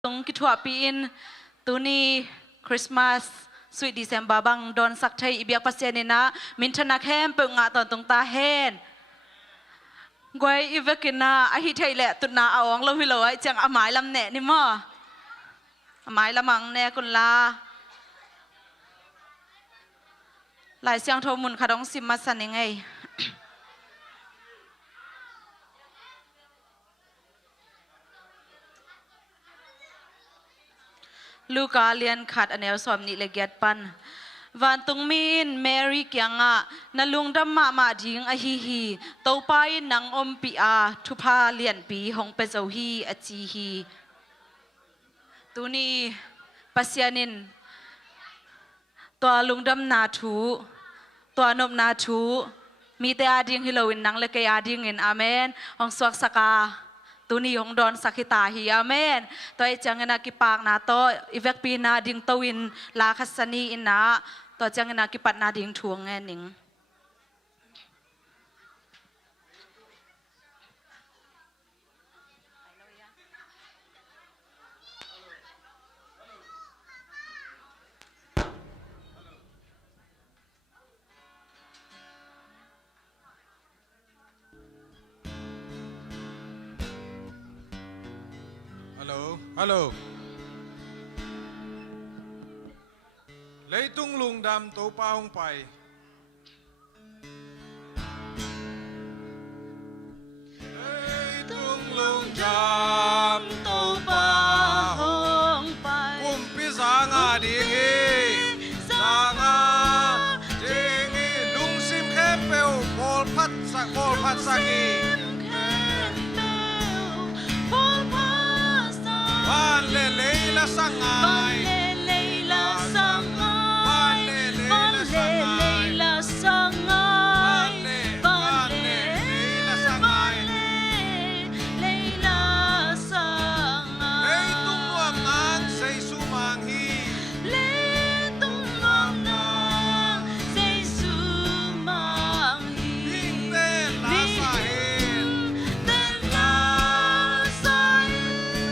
tung kitwa piin tuni Christmas sweet December bang don sak thai ibiak pasianina min thana khem pe nga ton tung ta hen goi ivekina a hi thai le tutna awang lo hi lo ai chang amai lam ne ni mo amai lamang ne kun la lai siang tho mun khadong sim ma san ngaiลูกาเลียนขัดอันเอลสอมนี่เลเกียดปันวันตุงมีนแมรี่เกียงะนลุงดำมาดิงอฮีฮีโตไปนังอมปีอาทุพาเลียนปีหงเปเจ้าฮีอจีฮีตุนีปัสยานินตัวลุงดำนาทูตัวนบนาทูมีแต่อาดิงฮิโลวินนังเลกอาดิงเงินอาเมนหงสวกสกาตุนีหงดอนสักิตาฮีอาเมนตัวไอจังเงนักิปากนาโตอีเวกปีนาดิงตวินลาคัสนีอินนาตัวจังเงนักิปัดนาดิงทวงเงนิงฮัลโหลเลยตุ้งลุงดำตัวป้าหงไปเลยตุ้งลุงดำตัวป้าหงไปกุมพิสางาดีงีสางาดีงีลุงซิมแคมเปลโบลพัดสักกีบ้านเล่เล่ละสังไงบ้านเล่เล่ละสังไงบ้านเล่เล่ละสังไงบ้านเล่ละสังไงเล่ละสังไงเล่ตุ้งวางนางใส่สุมังฮีเล่ตุ้งวางนางใส่สุมังฮีวิ่งเต้นลาสาเฮ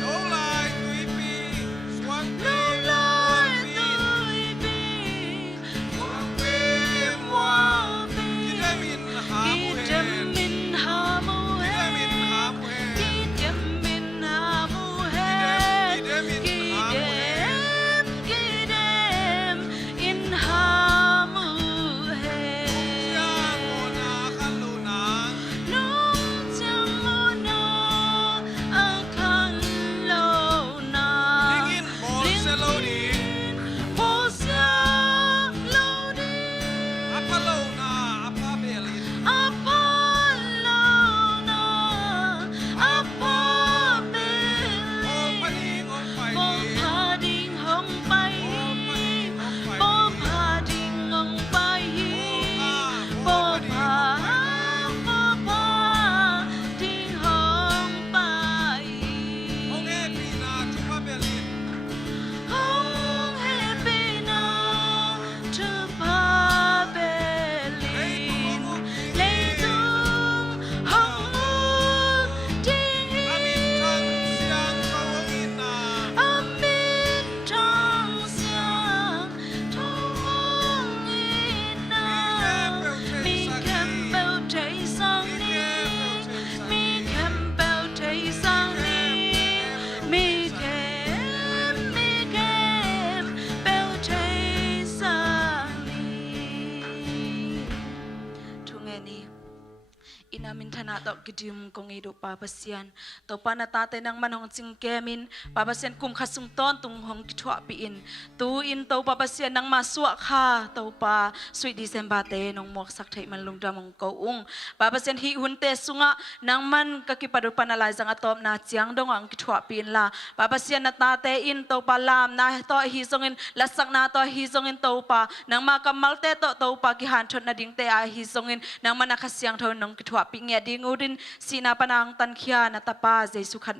มินธนาตอกกิดิมกงอีดูปาปเซียนตัวปานาตาเตนังมันหงจิงเกมินปาปเซียนกุมขัดสุงต้นตุงหงกิทวปีอินตูอินตัวปาปเซียนนังมาสวะค่ะตัวปาสวีดีเซมบาเตนงหมวกสักไทยมันลุงดำมงเกาอุงปาปเซียนฮิหุนเตสุงะนังมันกะกิปารุปานาลายจังอตอมนาเจียงดงอังกิทวปีอินลาปาปเซียนนาตาเตอินตัวปาลามนาตัวฮิซงอินละสักนาตัวฮิซงอินตัวปานังมากำมัลเตตัวปากิหันชนนาดิงเตอาฮิซงอินนังมันนักเสียงเท่านงกิทวปีเงียดิงอุดินสีนาปนางตันเขียนตาปาเจสุขัด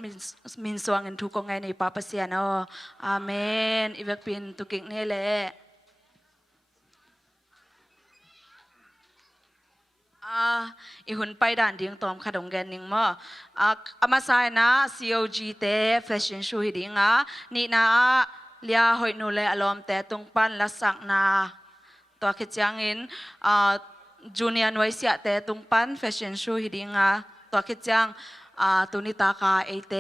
มินสวงอินทุกงไงในปาปเสียนอาเมนอีเวกปินตุกิงนี่แหละอ อีหุ่นไปด่านดิ่งตอมขดงแกนนิงมออามาสายนะ COG เตแฟชั่นโชว์หิดิงนี่นะเลียหอยนูเลอารมณ์แต่ตรงปันละสักนาตัวคิดจังอินจูเนียร์นวยเสียแต่ตรงปันแฟชั่นโชว์หิดิงตัวคิดจังตุนิตากาเอเต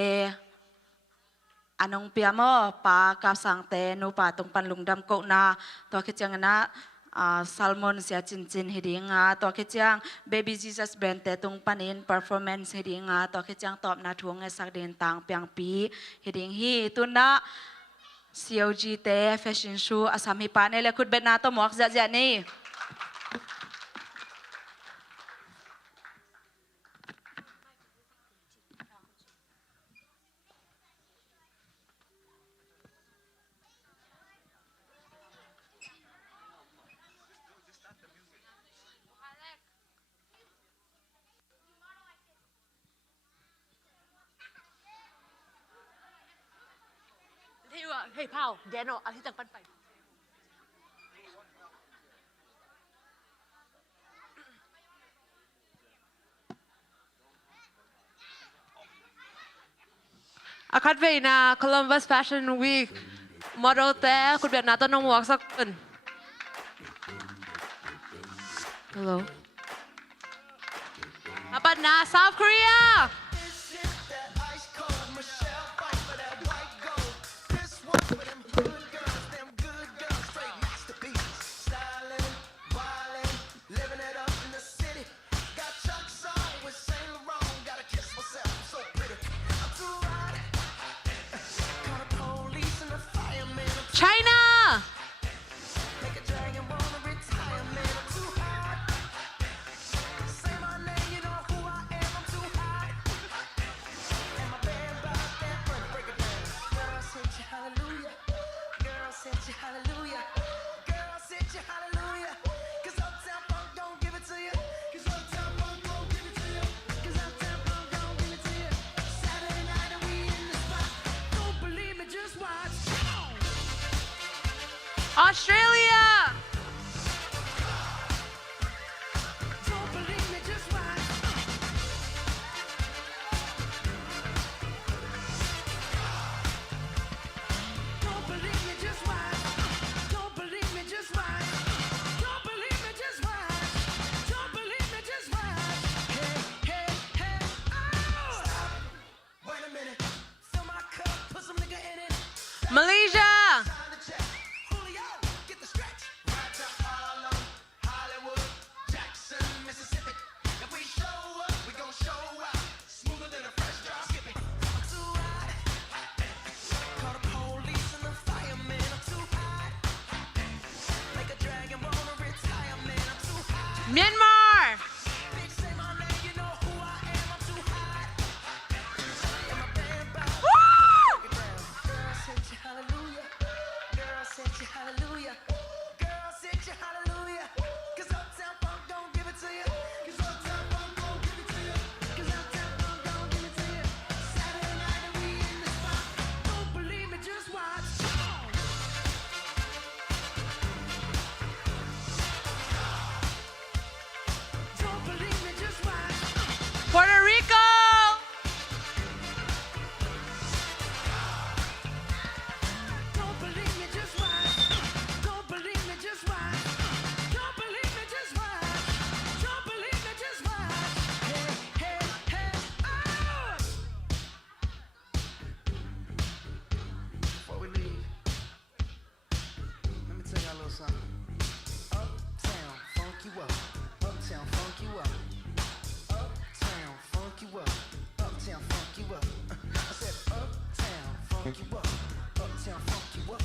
อันงเปียมอปากาสังเตนูปาตรงปันลุงดำโกนาตัวคิดจังนะsalmon sia cincin hidinga to ke chang baby jesus brand te tung panin performance hidinga to ke chang top na thuang e sak den tang pyang pi hiding hi tuna COG te fashion show asam hi pa ne le khut bet na to mok ja ja ni Hey, pal, Dano, I'll hit the fun fight. I can't wait na Columbus Fashion Week. Model te, could be nato nang walk sa kun. Hello. Apat na, South Korea! China! Australia! Malaysia! Myanmar! Puerto Rico! Before we leave, let me tell y'all a little something. Uptown, funk you up. Uptown, funk you up. Uptown, funk you up. Uptown, funk you up. I said uptown, funk you up. Uptown, funk you up.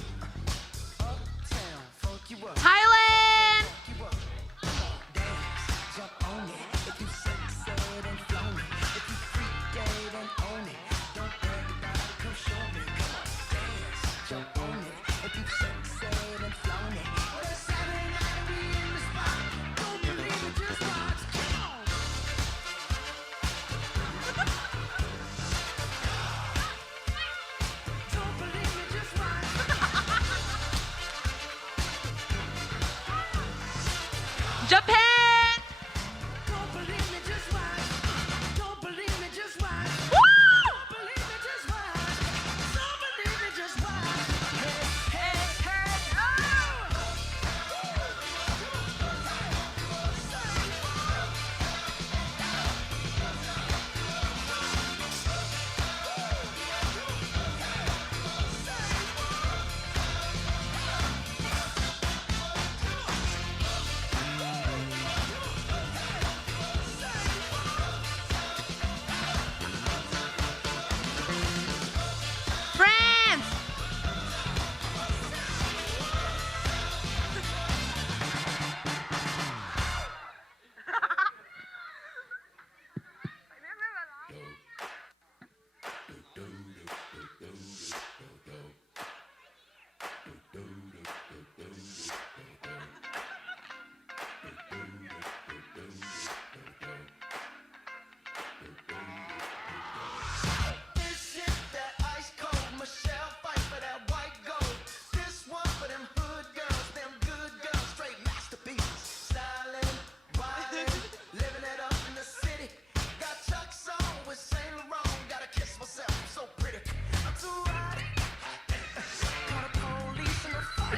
Uptown, funk you up. Thailand! Funk you up. Come on, dance, jump on it. If you sunset and flown it. If you freak dead and own it. Don't brag about it, come show me. Come on, dance, jump on it. If you sunset and flown it. Well, it's Saturday night and we in the spot. Don't believe it, just watch. Come on. Don't believe it, just watch. Japan! Don't believe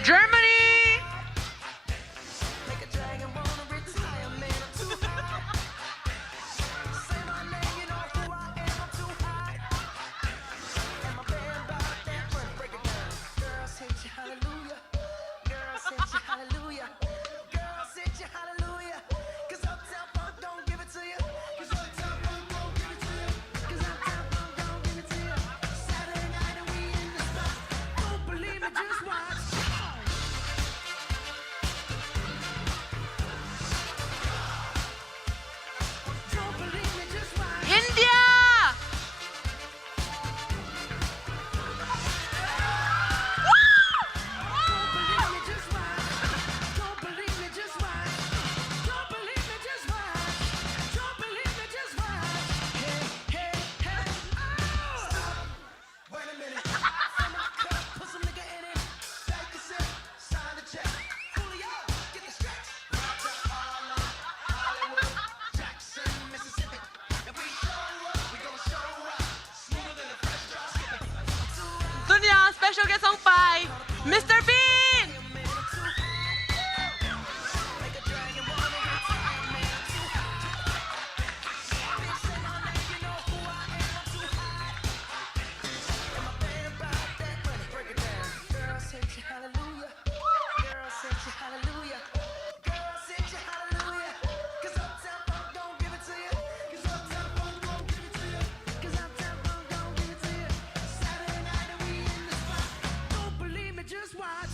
Germany. Make a dragon wanna retire, man, I'm too high. Say my name, you know who I am, I'm too high. And my band about that money, break it down. Girls hit you, hallelujah. Girls hit you, hallelujah. Girls hit you, hallelujah. 'Cause Uptown Funk don't give it to you. 'Cause Uptown Funk don't give it to you. 'Cause Uptown Funk don't give it to you. Saturday night and we in the spot. Don't believe me, just watch. Don't believe me, just watch. India. Don't believe me, just watch. Don't believe me, just watch. Don't believe me, just watch. Don't believe me, just watch. Hey, hey, hey, oh! Stop. Wait a minute. Fill my cup, put some nigga in it. Take a sip, sign the check. Julio, get the stretch. Right to Harlem, Hollywood, Jackson, Mississippi. If we show up, we gon' show up. Smoother than a fresh drop skipping. Dunya, special guest song by Mr. Bean. Make a dragon wanna retire, man, I'm too high. Bitch, say my name, you know who I am, I'm too high. And my band about that money, break it down. Girls hit you, hallelujah. Girls hit you, hallelujah. Girls hit you, hallelujah. 'Cause Uptown Funk don't give it to you. 'Cause Uptown Funk don't give it to you. 'Cause Uptown Funk don't give it to you. Saturday night and we in the spot. Don't believe me, just watch.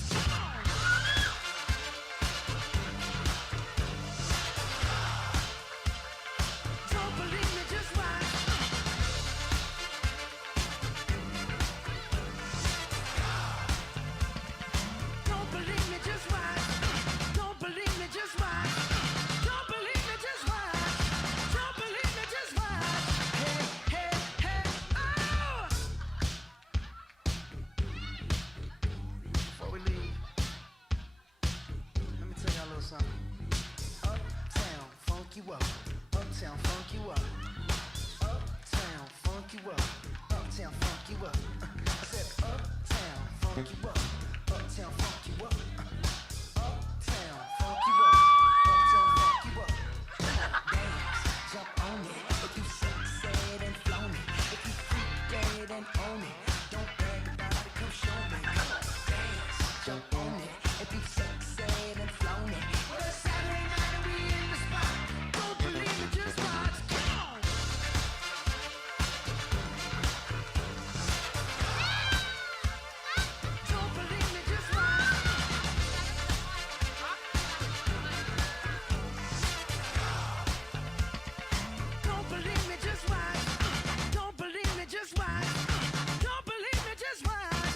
Don't believe me, just watch. Don't believe me, just watch. Don't believe me, just watch. Don't believe me, just watch. Don't believe me, just watch. Hey, hey, hey, oh! Before we leave, let me tell y'all a little something. Uptown, funk you up. Uptown, funk you up. Uptown, funk you up. Uptown, funk you up. I said uptown, funk you up. Uptown, funk you up. Uptown, funk you up. Uptown, funk you up. Dance, jump on it. If you succeed and flown it. If you freak dead and own it. Don't brag about it, come show me. Come on, dance, jump on it. If you succeed and flown it. Well, it's Saturday night and we in the spot. Don't believe me, just watch. Come on. Don't believe me, just watch. Don't believe me, just watch. Don't believe me, just watch. Don't believe me, just watch.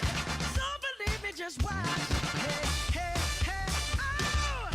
Don't believe me, just watch. Hey, hey, hey, oh!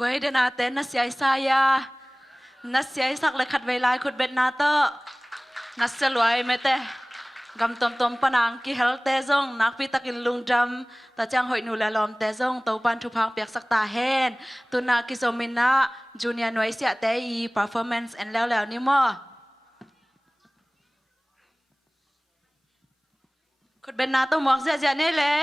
goi de na te na siai saya na siai sak le khat velai khut bet na to na selwai me te gam tom panang ki hel te zong nak pi takin lung jam ta chang hoi nu la lom te zong to pan thu phang piak sak ta hen tu na ki somina junior noi sia te i performance andแล้วนี่มอขดเป็นนาต้องหมอกเสียนี่แหละ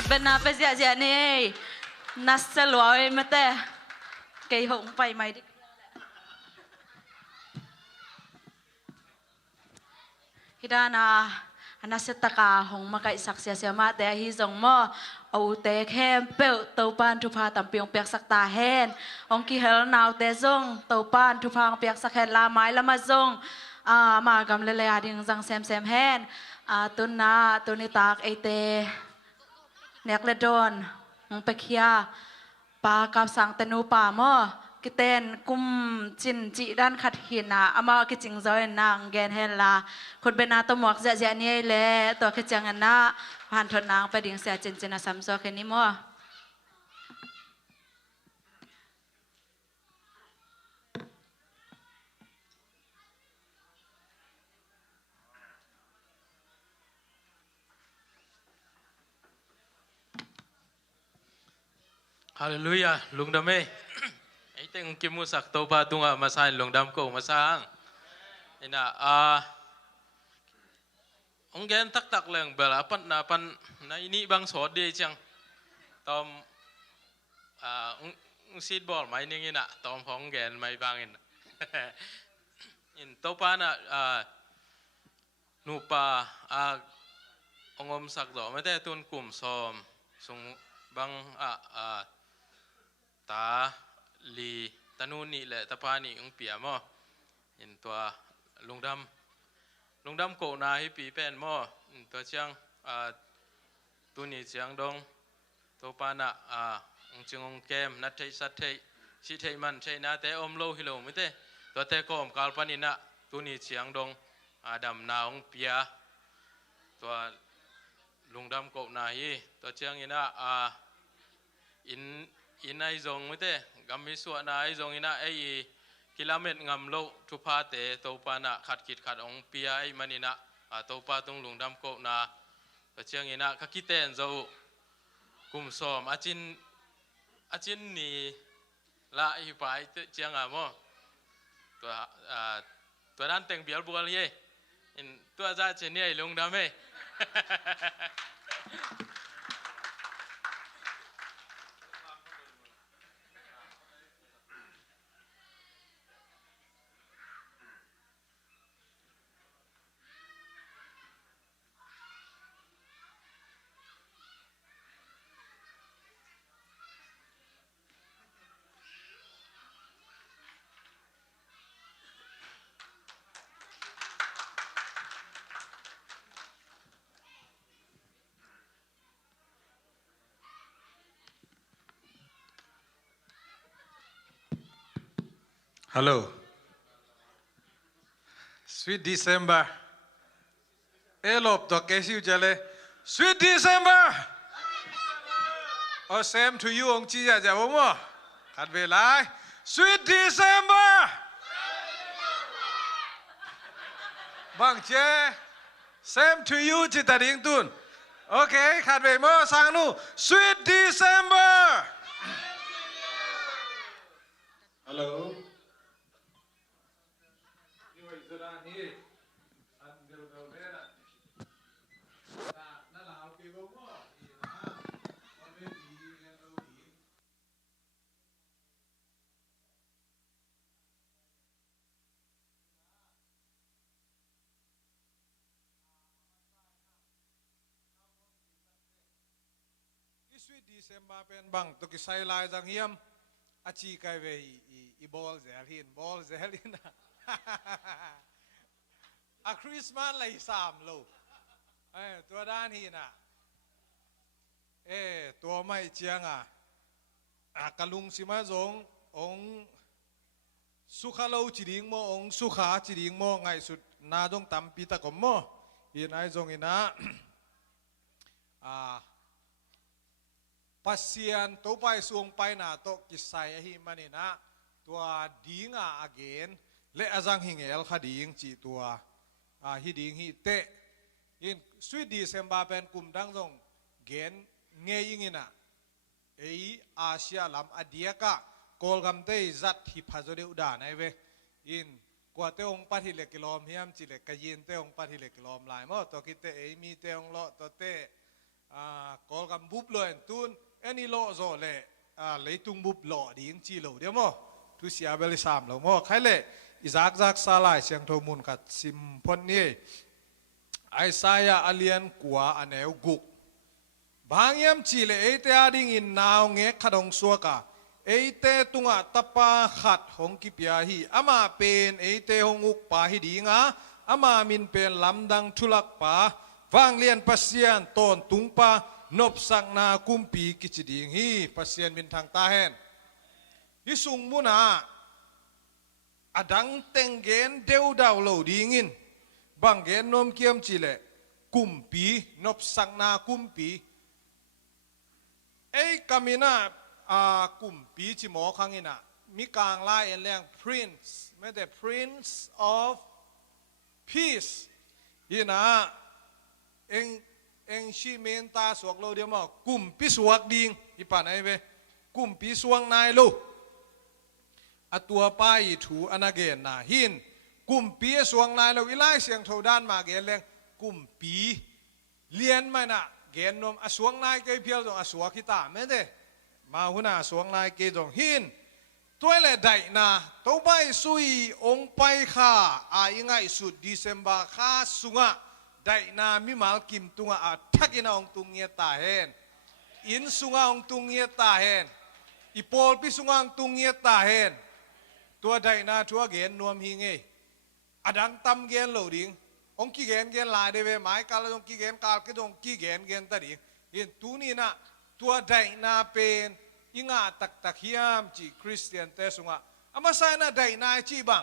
คุณเป็นนาเป็นเสียเสียนี่นัสลวยมาแต่ไกหงไปไหมดิฮิดานาอันนั้นเสตกาหงมาไกสักเสียเสียมาแต่ฮิจงมอเอาแต่แค่เปลตัวปานทุพาตำเปียงเปียกสักตาแหนองกีเฮลนาวแต่จงตัวปานทุพางเปียกสักแหนลาไม้ละมาจงมากำเลยดิ่งจังแซมแซมแหนตุนนาตุนิตากไอเตเนกเลดอนมงไปเคียปากับสังตนูป่ามอกิเตนกุมจินจีด้านขัดหินอามากิจิงจอยนางแกนเฮลาคนเป็นนาตัวหมวกเสียนี่แหละตัวกิจังอันน่ะผ่านทนนางไปดิ่งเสียจินจินสัมโซแค่นี้มั้งฮาเลลูยาลุงดำเมไอ้เต็งกิมุสักโตปาตุงะมาสานลุงดำโกมาสร้างนี่นะองแกนตักเรื่องเบลาปันนาปันในนี้บางสอดดีจังตอมซีดบอลไม่นี่นะตอมของแกนไม่บางอินโตปานะนูปาองมสักดอกไม่ได้ตุนกลุ่มซอมสงบางตาลีตานูนี่แหละตาพานี่องเปียมอเห็นตัวลุงดำโกนาให้ปีเป็นมอตัวเชียงตัวนี้เชียงดงตัวปานะองเชียงองแกมนัดเทสัตเทชิเทมันใช่นาแต่อมโลฮิโลไม่ได้ตัวแต่ก็อมกาลปานินะตัวนี้เชียงดงดำนาองเปียตัวลุงดำโกนาฮีตัวเชียงอินะอินไอซงไม่ได้กำมิสวนาไอซงอินะไอกิโลเมตรงำโลทุพาเตตัวปานะขัดกิดขัดองเปียไอมันอินะตัวปาตรงลุงดำโกนาตัวเชียงอินะขกิเตนเจ้ากุมสอมอาจินนี่ละอีไปเชียงอ่ะมั้งตัวนั้นแต่งเบียร์บัวเลยตัวจ่าเชนี่ไอลุงดำเมHello. Sweet December. Elop to kesiu jale. Sweet December. Oh, same to you, Ong Chi ya jabo mo. Kat ve lai. Sweet December. Bang che. Same to you, Chita Ding Tun. Okay, kat ve mo sang nu. Sweet December. Hello. Sweet December pen bang to kisai lai jang hiam achi kai ve I ball zelin a Christmas lai sam lo ตัวด้านหินตัวไม่เจียงกะลุงสิมาจงองสุขาโลจิริงโมองสุขาจิริงโมไงสุดนาดงตำปีตะกมโมยินไอจงอินะปัสเซียนตัวไปสวงไปนาโตกิไซหิมันนี่นะตัวดิ้งอเกนและอาจังหิงเอลคดิ้งจีตัวฮิดิ้งฮิเตยินสวีทดีเซมบาเป็นกลุ่มดังตรงเกนเงยิงินะอาเซียลำอเดียกะโกลกัมเตยจัดที่พัจจุอุดาในเวยินกว่าเตองปัทิเลกิลอมเฮียมจิเลกยินเตองปัทิเลกิลอมลายมั้งตัวคิดเตมีเตองเลาะตัวเต กอลกันบุบเลยตุนเอ็นี่โลโซเล่เลยตุงบุบหล่อดีงจีโลเดียวมั้งทุเสียเบลิสามเรามั้งใครเล่อิจากสลายเสียงทมุนกัดซิมพอนนี่ไอซายาอเลียนกัวอันเอวกุกบางยามจีเล่เอเตอดิ่งอินนาวเงะขดงสัวกาเอเตตุงะตะปาขัดหงกิปยาฮีอามาเป็นเอเตหงอุกปาฮิดีงาอามามินเป็นลำดังทุลักปาวางเลียนปัสยานตอนตุงปานบสักนากุมปีกิจดิงฮีปัสยานมินทางตาเห็นยิสุงมุนาอดังเต็งเกนเดวดาวโลดีงินบางเกนนมเกียมจิเลกุมปีนบสักนากุมปีเอ้กามินากุมปีจิหมอขังอินะมีกลางลายเรื่อง prince ไม่แต่ prince of peace ยินะเองชิเมนตาสวกเราเดียวมากุมปีสวกดิงอีป่านไหนเว้กุมปีสวงนายลูอตัวป้ายถูอนาเกนนาหินกุมปีสวงนายเราวิไลเสียงโทด้านมาเกนเรื่องกุมปีเลียนไม่นะเกนนมอสวงนายเกยเพียวตรงอสวกิตาไม่ได้มาหุนาสวงนายเกยตรงหินตัวเล่ได้นาตัวไปสุยองไปข้าอาง่ายสุดดิเซมบาข้าสุงะได้นามิมาลกิมตุงะทักินาองตุงเงียตาเห็นอินสุงะองตุงเงียตาเห็นอีโพลพิสุงะองตุงเงียตาเห็นตัวได้นาทัวเกนนวมหิงเออดังตำเกนโหลดิงองกีเกนเกนลายเดเวหมายกาลองกีเกนกาลก็ต้องกีเกนเกนตะดิงเห็นตัวนี้นะตัวได้นาเป็นยิงาตักฮิยามจีคริสเตียนเตสุงะอามาใส่นาได้นาจีบัง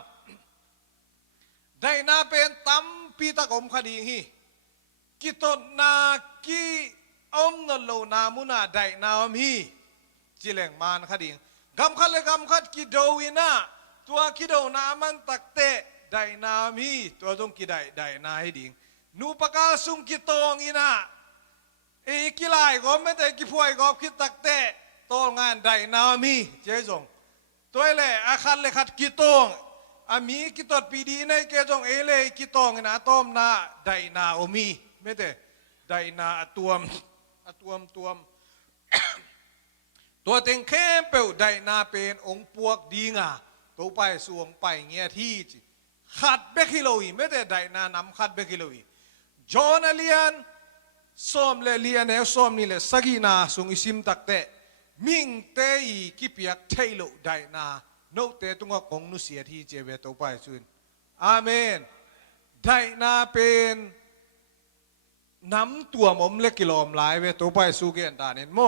ได้นาเป็นตั้มปีตะกมคดีฮีกิตนากีอมนโลนามุนาได้นาอมฮีจิเลงมานคดีกำคัดเลยกำคัดกิโดวินาตัวกิโดนามันตักเตะได้นามีตัวต้องกิได้นาให้ดิงนูปกาสุงกิโตงอีนาเอกิไลก็ไม่ได้กิพวยก็คิดตักเตะโตงานได้นามีเจ๊จงตัวเล่อาคันเลยขัดกิโตงอามีกิตอดปีดีในเกจงเอเล่กิโตงนะต้มนาได้นาโอมีไม่ได้ได้นาตัวตัวเต็งเข้มเปลวได้นาเป็นองค์ปวกดีงาตัวไปสวงไปเงี้ยที่จีขัดเบกิโลอีไม่ได้ได้นานำขัดเบกิโลอีจอนาเลียนส้มเลเลียนเอส้มนี่เลยสกีนาสุงอิซิมตักเตมิงเตอีกิเปียกเทโลได้นาโนเตตุงกงนุเสียที่เจเวตัวไปสุนอาเมนได้นาเป็นน้ำตัวมเล็กกิโลมหลายเวตัวไปสู้เกนตาเนนโม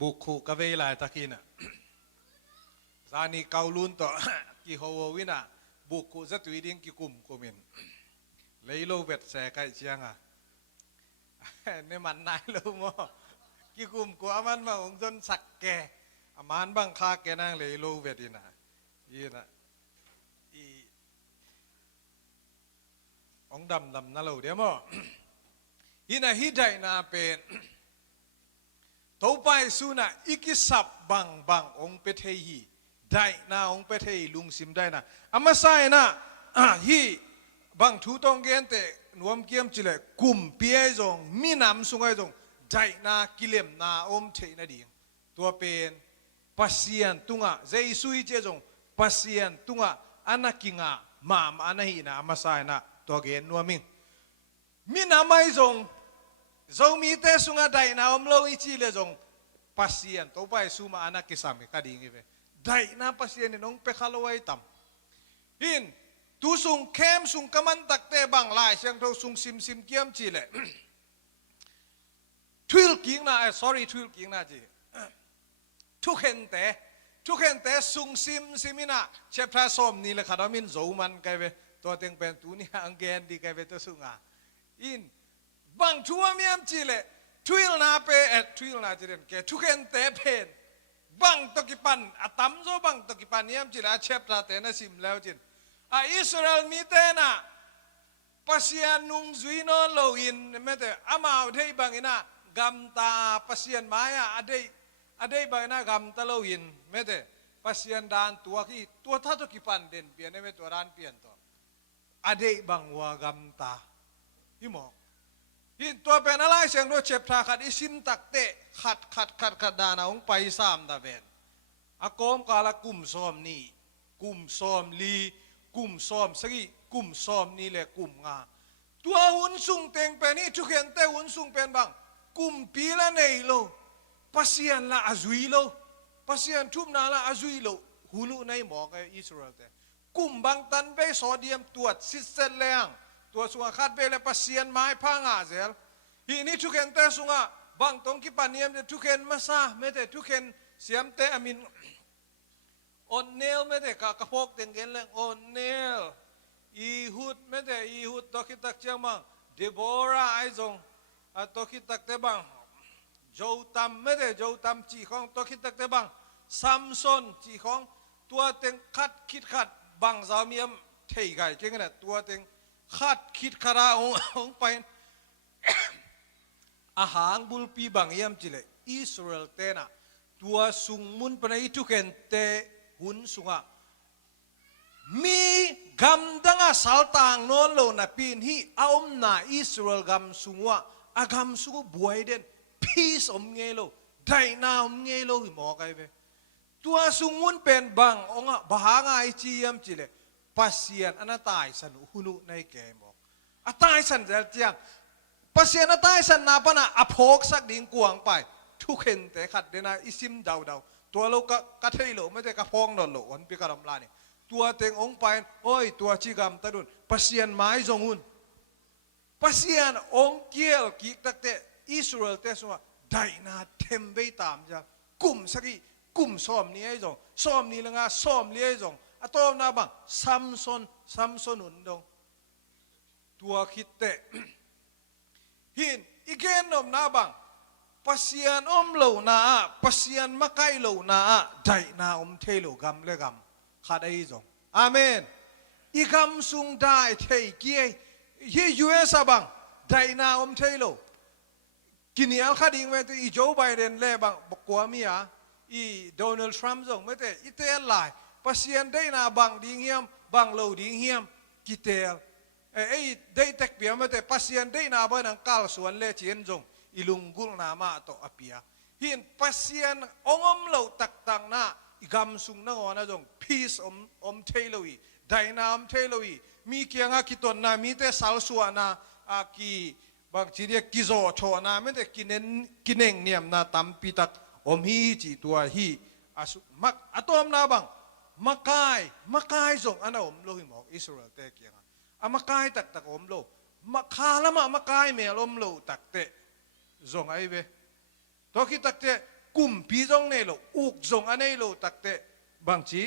บุกขุกเวลาตะกี้น่ะซานีเกาลุนต่อกิโฮวินะบุกขุจะตุยดิ้งกิกุมกุมินเลยโลเวตแสกไอเชียงอ่ะเนี่ยมันนายโลโมกิกุมกูอามันมาองจนสักแกอามันบังคาแกนั่งเลยโลเวตินะยี่นะอีองดำนั่นเราเดี๋ยวมั้งยี่นะฮิดายนาเป็นตัวไปสุนัขอีกสับบางองเปเทฮีได้นาองเปเทฮีลุงซิมได้นะอามาใส่นะฮีบางทุตองเกนเตนวมเกียมจิเลกุมเปียจงมีน้ำสุงไอจงได้นากิเลมนาอมเทนดีตัวเป็นปัสยานตุงะเจสุยเจจงปัสยานตุงะอานากิงะมามอานาฮีนะอามาใส่นะตัวเกนนวมิงมีน้ำไอจงจงมีเตสุงาได้นาอมโลอิจิเลจงปัสยานตัวไปสุมาอานาคิสามิคดีงี้เวได้นาปัสยานน้องเปคาโลไอตัมอินtu sung kem sung kaman takte bang lai siang tho sung sim kiam chi le twil king na sorry twil king na ji thu khen te sung simina chapter som ni le khadamin zo man kai ve to teng pen tu ni angen di kai ve to sunga in bang chua miam chi le twil na pe twil na ji den ke thu khen te pen bang to ki pan atam zo bang to ki pan niam chi la chapter te na sim leo chin Israel mi te na pasian nung zuino lo in mete ama dei bangina gam ta pasian maya adei bangina gam ta lo in mete ปัสยันดานตัวที่ตัวท่าตัวกี่ปันเด่นเปลี่ยนไม่ตัวร้านเปลี่ยนตัวอเดบังวากำตาที่หมอกที่ตัวเป็นอะไรเสียงด้วยเจ็บทาขัดอิสิมตักเตะขัดดานาองไปสามตาเวนอากอมกาละกุมซ้อมนี่กุมซ้อมลีกุมซ้อมสกีกุมซ้อมนี่แหละกุมงาตัวหุ่นสูงเต็งเป็นนี่ทุกเห็นแต่หุ่นสูงเป็นบังกุมปีละเนยโลปัสยันละอาจุยโลปัสยันทุบนาละอาจุยโลหูลุในหมอกไออิสราเอลแต่กุมบางตันไปโซเดียมตรวจซิสเซนแรงตัวสุงขัดไปเลยปัสยันไม้พังอาเซลทีนี้ทุกเห็นแต่สุงะบางตรงกี่ปานเนียมทุกเห็นมาซาไม่แต่ทุกเห็นเสียมแต่อามินออนเนลไม่แต่กระพกเต็งเงินเลยออนเนลอีฮุดไม่แต่อีฮุดตัวคิดตักเจ้ามังเดโบราไอจงตัวคิดตักเตบังโจตัมไม่ได้โจตัมจีของตัวคิดตักเตบังซัมซอนจีของตัวเต็งคัดคิดขัดบังสามียมเทยไก่เก่งนะตัวเต็งคัดคิดคาราองไปอาหารบุลปีบังยมจิเลอิสราเอลเตนะตัวสุงมุนปนัยทุกเห็นเตหุนสุงะมีกำดังอาสัลต่างโนโลนะปีนฮีอาอมนาอิสราเอลกำสุงวะอากำสุงบวยเด่นพีสอมเงโลได้นาอมเงโลหิมอไกเวตัวสุงมุนเป็นบังองะบางไอจียมจิเลปัสยันอันตายสันหุนุในแกมอกอัตายสันเจียงปัสยันอัตายสันนาปนะอภกสักดิ่งกวางไปทุกเห็นแต่ขัดเดนาอิซิมดาวตัวเรากระเทยโลไม่ได้กระพองนนโลอันพิการำลานี่ตัวเต็งองไปโอ้ยตัวชิกรรมตะดุนปัสยันไม้จงหุนปัสยันองเกียลกิกตักเตอิสราเอลเตสว่าได้นาเทมไปตามจะกุ่มสักกุ่มซ้อมนี้ไอ้จงซ้อมนี้ละงาซ้อมเลี้ยจงอะตอมนาบังซัมซอนหุนดงตัวคิดเตหินอีเกนนมนาบังปัสยันอมโลนาปัสยันมะไกโลนาได้นาอมเทโลกำเลกำขาดไอ้จงอาเมนอีกำสุงได้เทเกียฮียูเอสบังได้นาอมเทโลกินยัลขาดิ่งเวทีอีโจไบเดนเล่บังบกว่ามีอ่ะอีโดนัลด์ทรัมป์จงไม่แต่อีเตลไลปัสยันได้นาบังดิ่งเฮียมบังโลดิ่งเฮียมกิเตลไอ้ได้เทคเปียไม่แต่ปัสยันได้นาบังนังกัลส่วนเล่เชียนจงอิลุงกุลนามาโตอเปียหินปัสยันองอมโลตักตังนาอีกำสุงนังอนะจงพีซอมเทโลวีไดนาอมเทโลวีมีเกียงอากิตนนามีแต่สาวสวนาอากีบางทีเรียกกิโซโชนาไม่แต่กินเองเนี่ยนาตัมปีตักอมฮีจีตัวฮีอาสุมักอะตอมนาบังมักกายจงอันนั้นอมโลหิมอกอิสราเอลเตเกียงอะมักกายตักอมโลมักคาละมักกายเมลอมโลตักเตจงไอเวตัวคิดตักเตกุมปีจงเนโลอุกจงอันเนโลตักเตบางที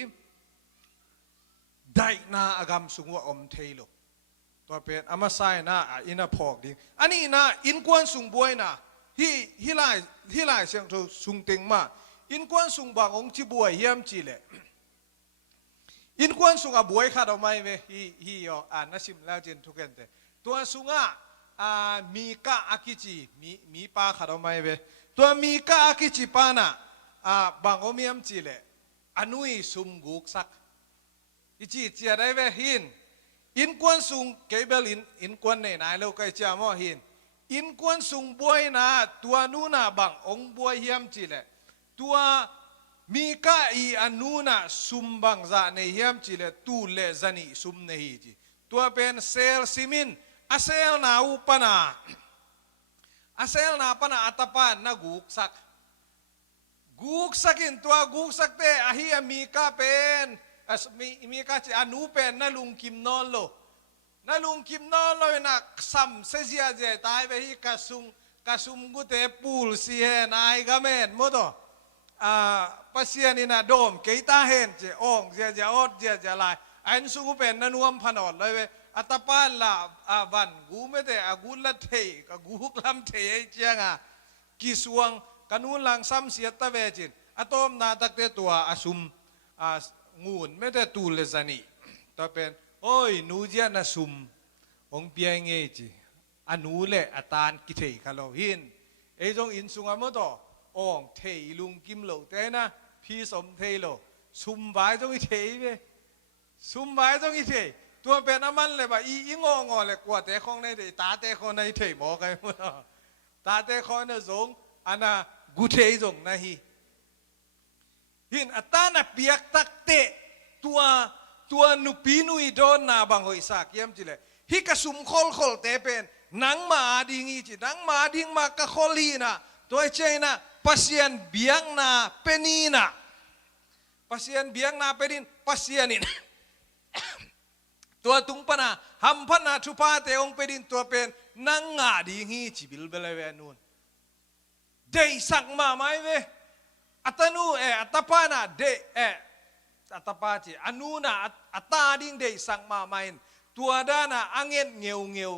ได้นาอากรรมสุงวะอมเทโลตัวเป็นอามาไซนาอินาพอกดิอันนี้นะอินกวนสุงบวยนะฮิไลเสียงทุสุงเต็งมาอินกวนสุงบางองจิบวยเฮียมจีเลอินกวนสุงอบวยขาดเอาไหมเวฮิยอนัสิมแล้วจินทุกคนเตตัวสุงมีกะอากิจิมีปาขาดเอาไหมเวตัวมีกะอากิจิปานะบางอมเฮียมจีเลอนุยสุมกุกสักอิจิเจียได้เวหินอินกวนสุงเกเบลอินกวนเนี่ยนายเราใครจะมอหินอินกวนสุงบวยนะตัวนู้นะบังองบวยเฮียมจิเลตัวมีกะอีอนูนะซุมบังซาในเฮียมจิเลตูเลซานิซุมเนฮีจิตัวเป็นเซลซิมินอาเซลนาอุปนาอาเซลนาปนาอัตปานนะกุกสักินตัวกุกสักเตอหิยมีกะเป็นมีกาจะอนุเป็นนั่ลุงกิมนอนโลนั่ลุงกิมนอนโลนักซัมเสียเจตายไปที่กระซุมกุเตปูลเสียนายกาเมนหมดปัสยานินาโดมเกตาเห็นเจองเจอดเจลายอันสุกุเป็นนั่นวมพนอดเลยเวอัตปานละวันกูไม่แต่กูละเทกับกูลำเทเจียงกิสวงกันูลังซ้ำเสียตะเวจินอะตอมนาตักเตตัวอาซุมงูนไม่ได้ตูเลซานีแต่เป็นโอ้ยนูเจียนาซุมองเปียงเงจีอนูเลอตานกิเทคาโลหินจงอินสุงามโตองเทลุงกิมโลเตนะพีสมเทโล ซุ่มไว้ตรงอีเทยเว้ซุ่มไว้ตรงอีเทยตัวเป็นน้ำมันเลยบ่อีงองอเลยกว่าแต่ของในตาแต่ของในเทยหมอไงมั้งตาแต่ของในสงอันน่ะกูเทยสงนะฮีหินอัตตาน่ะเปียกตักเตะตัวนุปีนุยโดนนาบังหอยสากเยี่ยมจิเลยฮิกระสุมคอลเตเป็นนังมาดิงีจินังมาดิงมากะคอลีนะตัวเจนะpasien biang na penina pasien biang na penin pasienin ตัวตุงปนะหัมพันนาทุพาเตองpedin ตัวเป็นนังงาดิงีจิบิลเบลเวนูนเดยสักมาไม่เวอัตนูอัตปานะเดอัตปาจิอนูนะอัตตาดิงเดยสักมาไม่ตัวด้านะอังเงินเงียว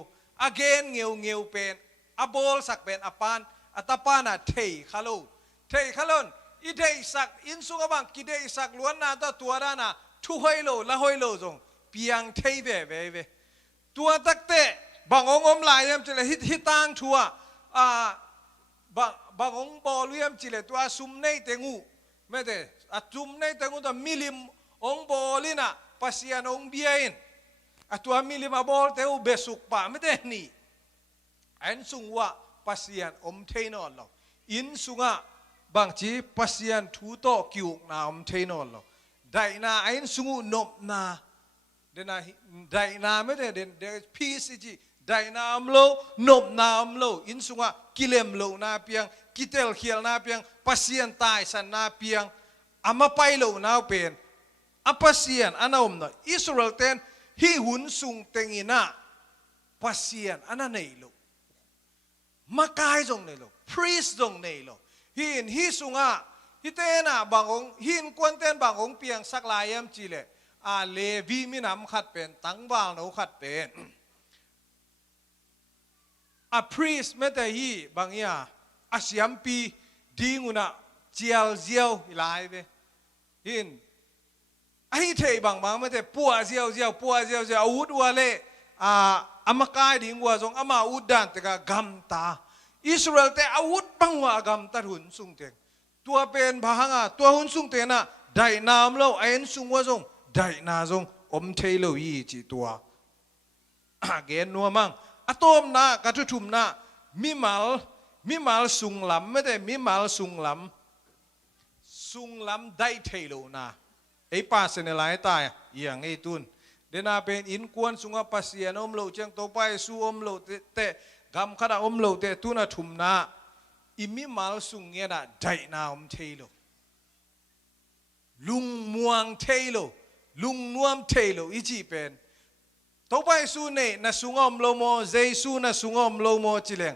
again เงียวเป็นอบอลสักเป็นอปานอัตปานะเทขลนอีเทสักอินสุกบังกิเดสักล้วนนาตัวด้านะทุหอยโลละหอยโลจงเปียงเทเวตัวตักเตะบางองค์ลายมจิเลฮิตังทัวบางองค์บอลเลียมจิเลตัวซุมในเตงูไม่ได้ซุมในเตงูตัวมิลิมองค์บอลินะปัสยานองค์เบียนตัวมิลิมบอลเตอูเบสุกป่าไม่ได้นี่อันสุงว่าปัสยานอมเทนอลเราอินสุงะบางทีปัสยานทูโตกิวนาอมเทนอลเราได้นาอันสุงุนบนาเดน่าได้นาไม่ได้เดพีซีจีได้นามโลนบนามโลอินสุงะกิเลมโลนาเปียงกิเตลเขียลนาเปียงปัสยานตายสันนาเปียงอามาไปโลนาเป็นอปัสยานอันนั้นอมนะอิสราเอลเตนฮิหุนสุงเตงินะปัสยานอันนั้นไหนโลมากายจงไหนโลพรีสจงไหนโลฮิสุงะฮิเตนะบางองหินกวนเตนบางองเปียงสักลายมจีเลเลวีมินำขัดเป็นตั้งบางเราขัดเป็นพรีสไม่แต่ฮีบางอย่างอาเซียมปีดีงุนะเจียวหลายไปหินไอ้เทบางไม่แต่ปัวเจียวอาวุธวัวเล่อามากายดิ้งวัวทรงอามาอุดดันแต่ก็กำตาอิสราเอลแต่อาวุธบังว่ากำตาหุ่นสุงเตงตัวเป็นพหังตัวหุ่นสุงเตงน่ะได้นามเราไอ้หุ่นสุงว่าทรงได้นาทรงอมเทโลยีจีตัวเกณฑ์นัวมั่งอะตอมนากระทุ่มนามิมัลสุงลำไม่ได้มิมัลสุงลำได้เทโลนาไอ้ป้าเสนหลายตายอย่างไอ้ตุนเดนาเป็นอินกวนสุงปัสยานอมโลเจียงโตไปสู้อมโลเตะกำขดาอมโลเตะตุนาทุ่มนาอิมิมัลสุงเงี้ยนะได้นาอมเทโลลุงมวงเทโลลุงนวมเทโลอีจีเป็นต่อไปสู้เนนะสุงอมโลโมเจสูนะสุงอมโลโมจิเลง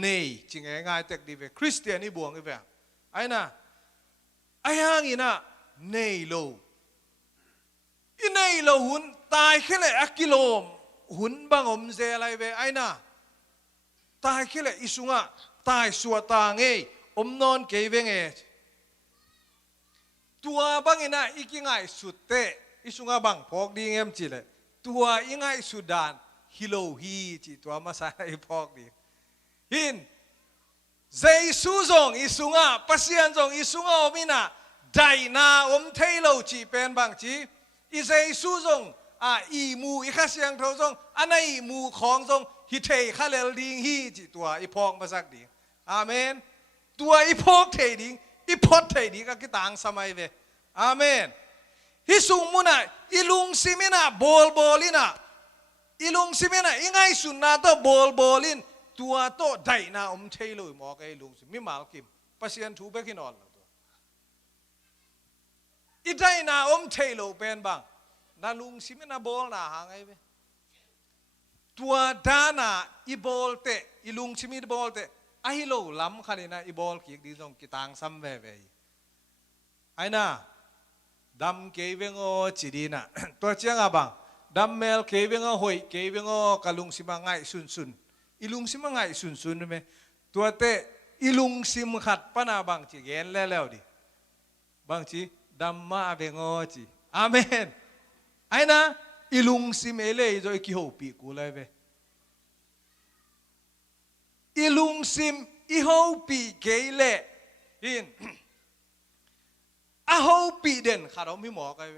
เนจริงง่ายๆแต่ดีเวคริสเตียนนี่บวงอีเวไอ้น่ะไอ้ห่างอีน่ะเนโลอีเนโลหุ่นตายแค่เลยอักกิโลหุ่นบางอมเจอะไรเวไอ้น่ะตายแค่เลยอิสุงะตายสัวตางเออมนอนเกยเวงเอตัวบางอีน่ะอีกง่ายสุดเตอิสุงะบางพอกดีเงี้ยมจิเลยตัวยังไงสุดานฮิโลฮีจีตัวมาใส่พอกดีหินเจสุจงอิสุงะปัสยันจงอิสุงะอมินะได้นาอมเทโลจีเป็นบางจีอิเจสุจงอีมูอีข้าเสียงทจงอันไหนมูของจงฮิเทข้าเลลดิงฮีจีตัวอีพอกมาสักดีอาเมนตัวอีพอกเทดิงอีพอดเทดิงก็คิดต่างสมัยเวอาเมนฮิสุงมุนะอิลุงซิมินะบอลินะอิลุงซิมินะยังไงสุนนะตัวบอลินตัวโตได้นะอมเทโลหมอกไอ้ลุงซิมิมาลกิมปัสยันทูเบกินอลตัวอีได้นะอมเทโลเป็นบางนาลุงซิมินะบอลนะหางไอ้เว้ตัวดานะอีบอลเตอิลุงซิมิบอลเตไอ้โลล้ำขันนะอีบอลขีดดีตรงกีตังซัมเว่ไอ้น่ะดำเกวิงโอจีดีน่ะตัวเชียงอ่ะบังดำเมลเกวิงโอหอยเกวิงโอกะลุงซิมังไงซุนอีลุงซิมังไงซุนไหมตัวเตอีลุงซิมขัดปนาบังจีเกนแล้วดิบังจีดำมาเวงโอจีอาเมนไอ้น่ะอีลุงซิมเอเล่โดยกี่หัวปีกูเลยเวอีลุงซิมอีหัวปีเกเล่อินอาหูปี เด่นขาดอมพี่หมอไกเว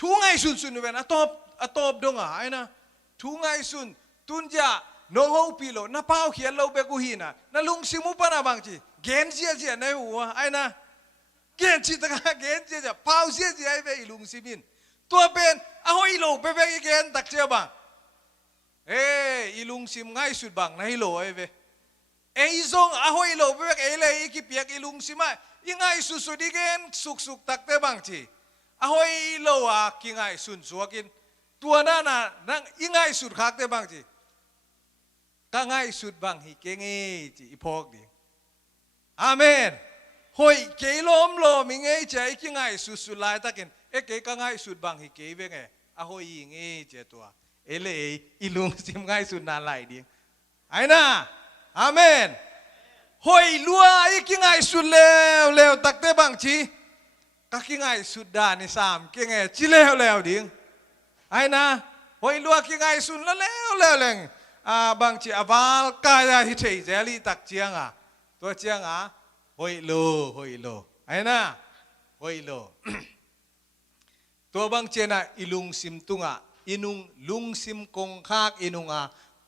ทุงไงสุนเวนอตบดงอ่ะไอ้นะทุงไงสุนตุนจะน้องเอาปีโลน้าเป้าเขียนเราเบกูฮีนะน้าลุงซิมุปนาบางจีเกณฑ์เสียในหัวไอ้นะเกณฑ์จิตกาเกณฑ์เสียเป้าเสียไอ้เวลุงซิมินตัวเป็นเอาอีโลเบเบเกณฑ์ตักเจ้าบังอีลุงซิมง่ายสุดบังนะอีโลไอ้เวซงเอาอีโลเบเบเอเลยอีกิเปียกอีลุงซิมาอีง่ายสุดอีเกณฑ์สุกตักเตบังจีเอาอีโลอะกิง่ายสุนสัวกินตัวนั้นน่ะนั่งอีง่ายสุดคักเตบังจีก็ง่ายสุดบางฮิเกงจีพอกดิอาเมนหอยเกลมโลมิงใจกิง่ายสุดลายตะกินเกก็ง่ายสุดบางฮิเกเวงอะหอยยิงเจตัวเลยอีลุงซิมง่ายสุดนานไหลดิไอ้น่ะอาเมนหอยลัวอีกิง่ายสุดแล้วตักเตบางจีก็กิง่ายสุดดานิสามกิง่ายจีแล้วดิไอ้น่ะหอยลัวกิง่ายสุดแล้วบางทีอบาลกายที่เฉยเจลีตักเจียงตัวเจียงหอยโลไอ้น่ะหอยโลตัวบางเจน่ะอีลุงซิมตุงอีนุงลุงซิมกงคากอีนุง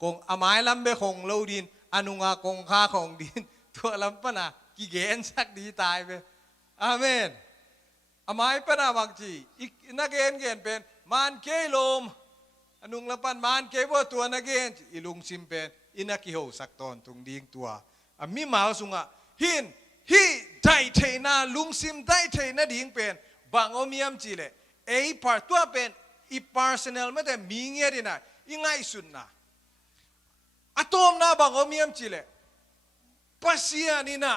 กงอามายลำเบคงโลดินอนุงกงคาของดินตัวลำปนะกิเกนสักดีตายไปอาเมนอามายปนะบางทีอีนักเกนเป็นมันเกลมอนุงละปันมานเก็บว่าตัวนักเรียนอีลุงซิมเป็นอินักหิวสักตอนตรงดิ้งตัวมีหมาสุงฮินฮีได้เทน่าลุงซิมได้เทน่าดิ้งเป็นบางอมียมจีเลพาร์ตัวเป็นอีพาร์ซเนลไม่แต่มีเงี้ยดีนะอีง่ายสุดนะอะตอมนะบางอมียมจีเลปัสยานี่นะ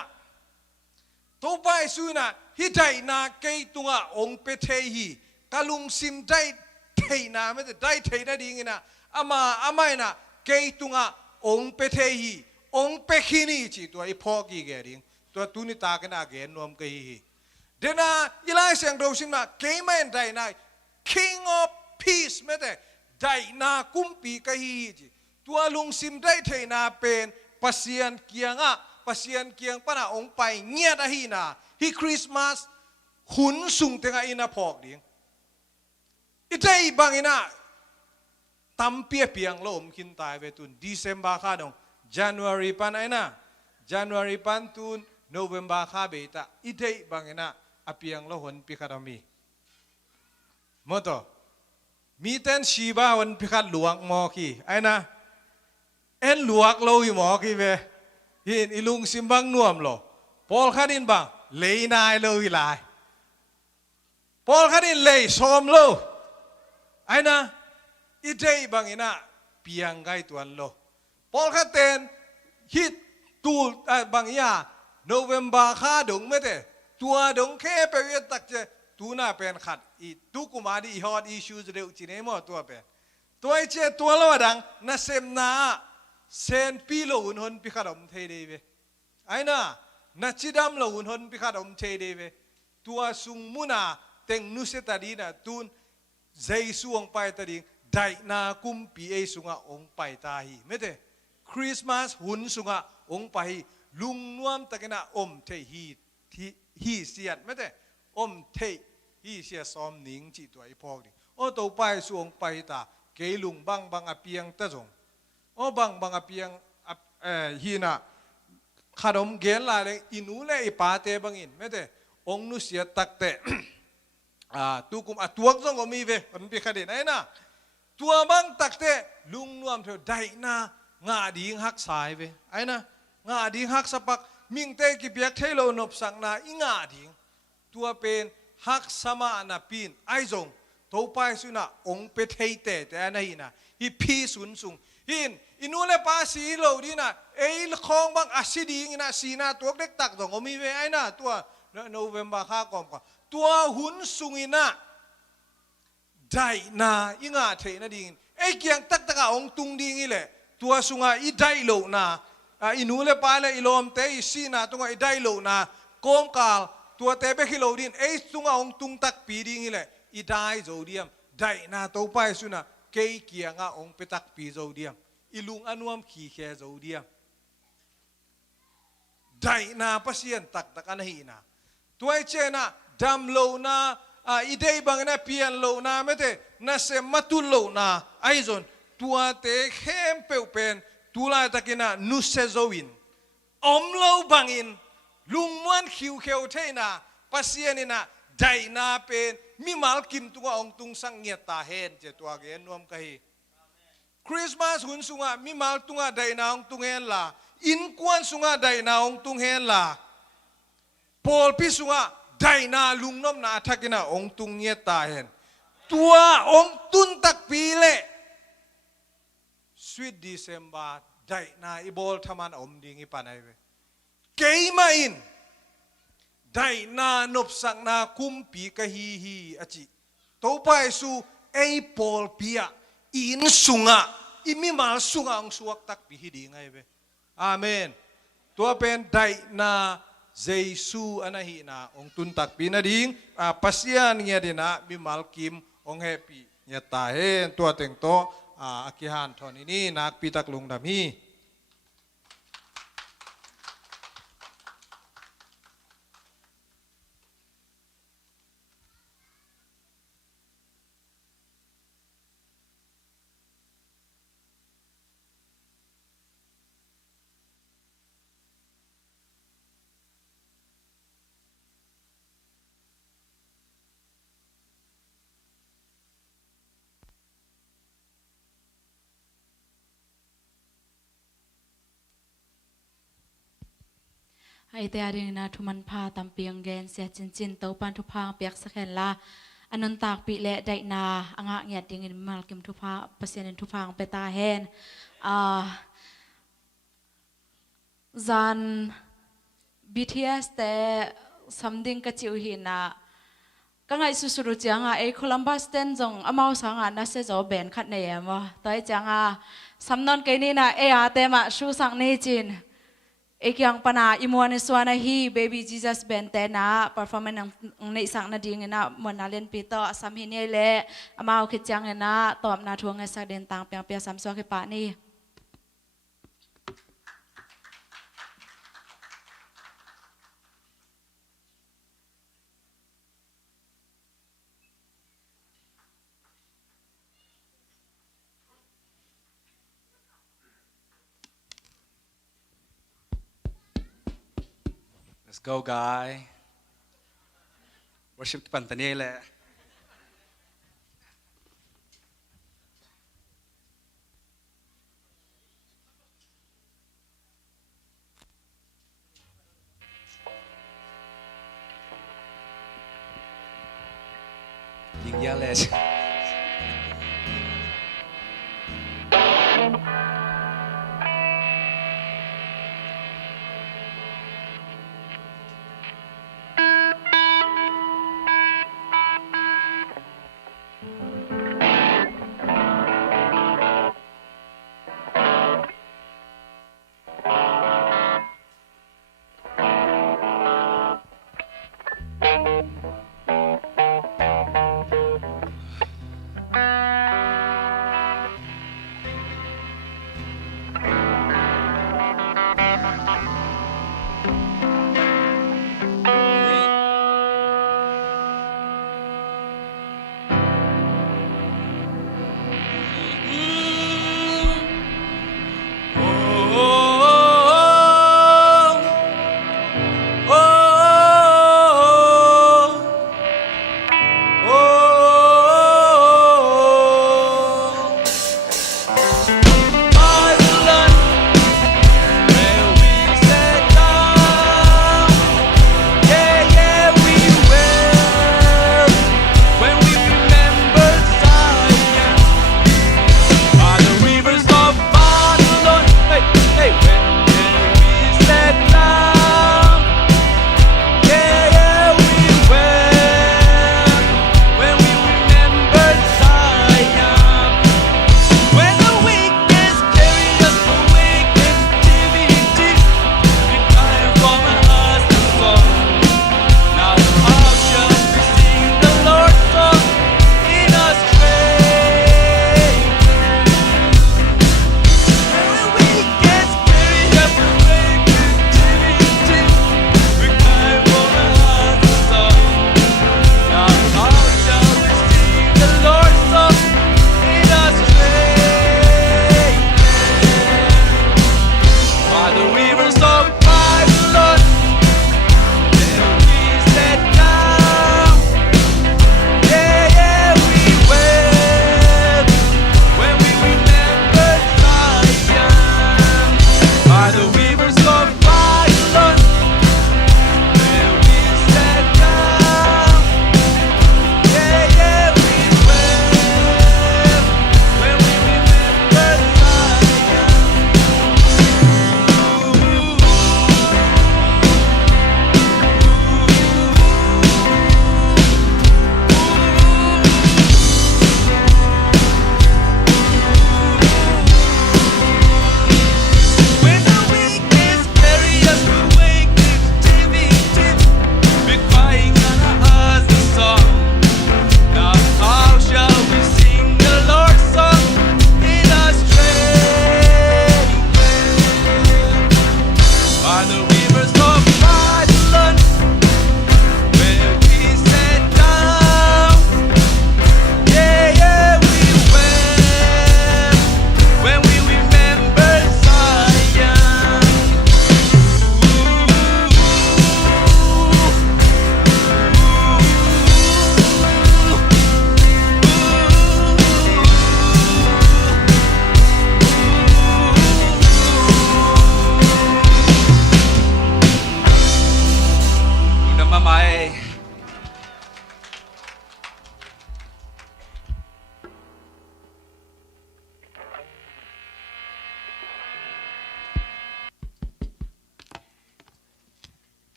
ตัวไปสุนะฮิได้นาเกยตัวองเปเทฮีกาลุงซิมได้เทน่าไม่ได้เทน่าดิ้งนะอามานะเกยตัวองเปเทฮีองเปขินีจีตัวไอ้พอกี่แกดิ้งตัวตุนิตากันอาเกนนวมเกยเดน่าอีไลเสียงเราสิมาเกยไม่ได้นะ King of Peace ไม่ได้ได้นากุมปีเกยจีตัวลุงซิมได้เทน่าเป็นปัสยานเกียงปัสยานเกียงปนะองไปเงียดฮีนาฮีคริสต์มาสหุนสุงเตงอินาพอกดิ้งอีใจบางอินาตั้มเปียเปียงโลมขินตายไปตุนเดือนบาคาดง January ปันไอ้น่ะ January ปันตุน November คาเบต้าอีใจบางอินาอเปียงโลหนพิคาดมีมอตมีเต้นชีบ้าวันพิคัดหลวงมอคีไอ้น่ะเอ็นหลวงโลยหมอคีเวหินอีลุงซิมบังนวมโลพอลขัดินบังเลยนายโลยลายพอลขัดินเลยซอมโลไอ้นะอีเจบางอินะเปียงไกตัวโลพอลขัดเต้นฮิตตูบางอย่างโนเวมบาคาดงไม่ได้ตัวดงแค่ไปเวตักเจตูน่าเป็นขัดอีตุกุมาดีฮอดอีชูจะเร็วจีเนมอตัวเป็นตัวไอเจตัวละวดังน่าเซมนาเซนปีโลอุนหนพิคาดมเทเดเวไอ้น่ะน่าจิดามโลอุนหนพิคาดมเทเดเวตัวสุงมุนาเต็งนุเสตาดีน่ะตูนใจสวงไปตาดีได้นากุมปีเอสุงะองไปตาฮีไม่ได้คริสต์มาสหุ่นสุงะองไปลุงนวมตะกินะอมเทฮีเสียดไม่ได้อมเทฮีเสียซ้อมหนิงจีตัวไอ้พอกดิโอ้ตัวไปสวงไปตาเกลุงบังอเปียงตะจงโอ้บังอเปียงฮีน่ะขนมเกลลาเลยอินูเลยไอ้ปาเตบังอินไม่ได้องนุเสียตักเตตุกุมตัวก็ต้องมีเวมันเป็นขนาดไหนนะตัวบังตักเตลุงนวมเธอได้นางาดีหักสายเวไอ้นะงาดีหักสปักมิงเตกิเปียกเทโลนบสังนาอิงาดีตัวเป็นหักสมานาปีนไอจงตัวไปสุนะองเปเทเตแต่อันนี้นะฮิพีสุนสุงหินอินูเลปาสีโลดีนะเอลคองบังอาศิดีนะสีนาตัวเด็กตักต้องมีเวไอ้นะตัวโนเวมบาข้ากอมก่อนตัวหุนสุงินะได้นาอิงาเทนะดิ่งไอ้เกียงตักตะกะองตุงดิ่งนี่แหละตัวสุงาอีได้โลนาอินูเลปาเลอิลอมเตอิสีนาตัวอีได้โลนากอมกาลตัวเตเบกิโลดินไอ้สุงาองตุงตักปีดิ่งนี่แหละอีได้โจเดียมได้นาตัวไปสุนะเกยเกียงองเปตักปีโจเดียมอีลุงอนุมขี่แค่โจเดียมได้นาปัสยันตักตะกันหีนาตัวไอ้เจนะดำโลนา อีเดย์บางนะเปลี่ยนโลนาไม่เตน่าเสมาตุโลนาไอจนตัวเตเข้มเปลวเป็นตุลาตะกินะนุเซโซวินอมโลบังอินลุงมวนคิวเขียวเทนาปัสยานินะใจนาเป็นมิมาลกิมตัวองตุงสังเงียตาเห็นเจตัวเกนนวมกะฮีคริสต์มาสหุ่นสุงะมิมาลตุงะไดนาองตุงเฮนลาอินกวนสุงะไดนาองตุงเฮนลาปอลพิสุงะไดนาลุงน้อมนาทักินะองตุงเงียตาเห็นตัวองตุนตักปีเล่สวีทดิเซมบาไดนาอีบอลทามันอมดิงิปานไอเวเกยมาอินไดนานบสังนาคุมปีกะฮีฮีอจิโตไปสู่ไอปอลปียอินสุงะอิมิมาลสุงะองสวกตักปีฮีดีไงเวอาเมนตัวเป็นไดนาเจซูอันหินาองตุนตักปีนาดิงปัสยานเงียดีนะมิมาลกิมองเฮปีเงียตาเฮนตัวเต็งโตอากิฮันทอนินี่นักปีตักลุงดำฮี ไอเตียริงนาทุมันพาตำเปียงแกนเสียจินเต้าปันทุพางเปียกสะแคนลาอันนนตากปีเละไดนาอ่างเงียดยิงมาลกิมทุพาเปอร์เซ็นต์ทุพางเปตาเฮนจัน BTS แต่สำดิงกะจิวหินาก็ไงสุดๆจังไอโคลัมบัสเตนจงอมาสังอานัสเซจอแบนขัดเนียมวะต่อยจังสำนนกันนี่นะอาเตมาชูสังเนจินyang pana imuan suana hi baby Jesus bentena performance nei sang na ding na monalen pito asam hi ne le amao khichang na tom na thuang sa den tang pyang pya sam so ke pa ni Let's go, guy. Worship Pantanile. Yung yales.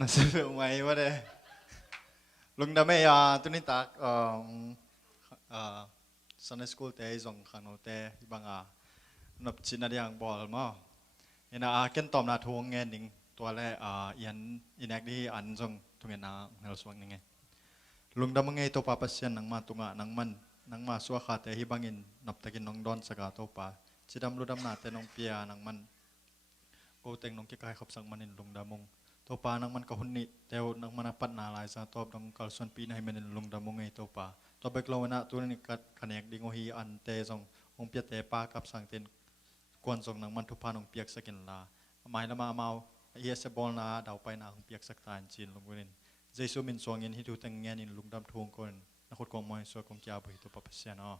น่าสนุกไหมวะเด้ลุงดำไม่ตุนิตักSunday school เตะจงขันเอาเตะบางนับชินอะไรอย่างบอลมั้งเห็นเกันตอมนาทวงเงินหนิงตัวแรกยันอินแอคที่อันจงทุกเงินเฮลสวังยังไงลุงดำมึงไงตัวปาปัสยันนังมาตุงนังมันนังมาสัวขาเตะฮิบังอินนับตะกินน้องดอนสกาตัวปาชิดำรุดำนาเตะน้องเปียนังมันโกเต็งน้องเกี่ยกายขับสังมันอินลุงดำมงตัวปานังมันกะหุนนิเตวนังมันปัดนาลายซาตอบดองกัลส่วนปีนให้มันอินลุงดำมงไงตัวปาตัวเบกโลนะตัวนี้กัดคะแนนดิงโอฮีอันเตะจงองเปียเตะปากับสังเตนกวนจงนังมันทุพานองเปียกสกินลาหมายละมาเมาเฮียเซบอลนาดาวไปนาองเปียกสักตานจีนลงกุนินเจสุมินสวงเงินที่ดูแต่งเงินอินลุงดำทวงคนนักขุดกองมวยสวยกองเจ้าบุหิตุปปเสียนอ